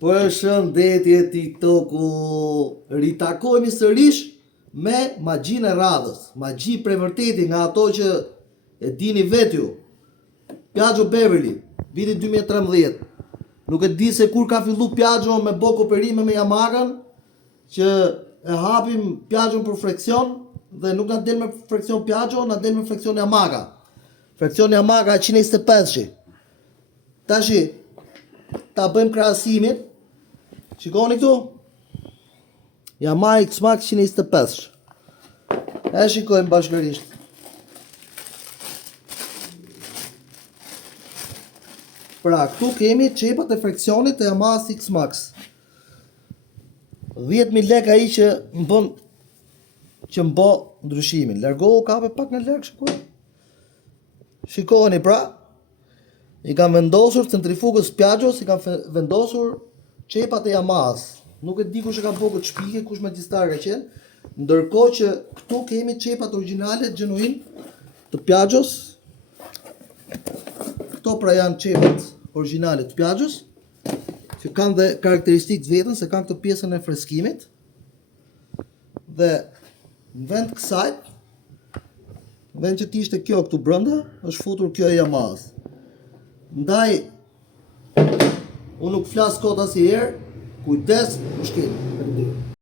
Përshëndetje TikToku. Ritakojmë sërish me magjinë e radhës. Magji për vërteti nga ato që e dini vetë ju. Piaggio Beverly, viti 2013. Nuk e di se kur ka fillu Piaggio me bo kooperime me Yamahën, që e hapim Piaggio për fraksion dhe nuk na del me fraksion Piaggio, na del me fraksion Yamaha. Fraksion Yamaha 125. Tashi ta bëjmë krahasimin. Shikoni këtu. Yamaha X-Max 125. E shikojmë bashkërisht. Pra, këtu kemi çepat e fraksionit të Yamaha X-Max. 10.000 lek ai që mbo ndryshimin. Largohu kape pak në larg, shikoj. Shikoni pra. I kam vendosur centrifugës Piaggios, i kam vendosur çepat e Yamahas. Nuk e di kush e ka bërë këtë shpike, kush magjistar ka qenë. Ndërkohë që këtu kemi çepat origjinale genuin të Piaggios. Këto pra janë çepat origjinale të Piaggios, që kanë dhe karakteristikë të vetën, se kanë këtë pjesën e freskimit. Dhe në vend kësaj, në vend që t'ishte kjo këtu brenda, është futur kjo e Yamahas. Ndaj, unë nuk flas kot asnjëherë, kujdes, ushqim.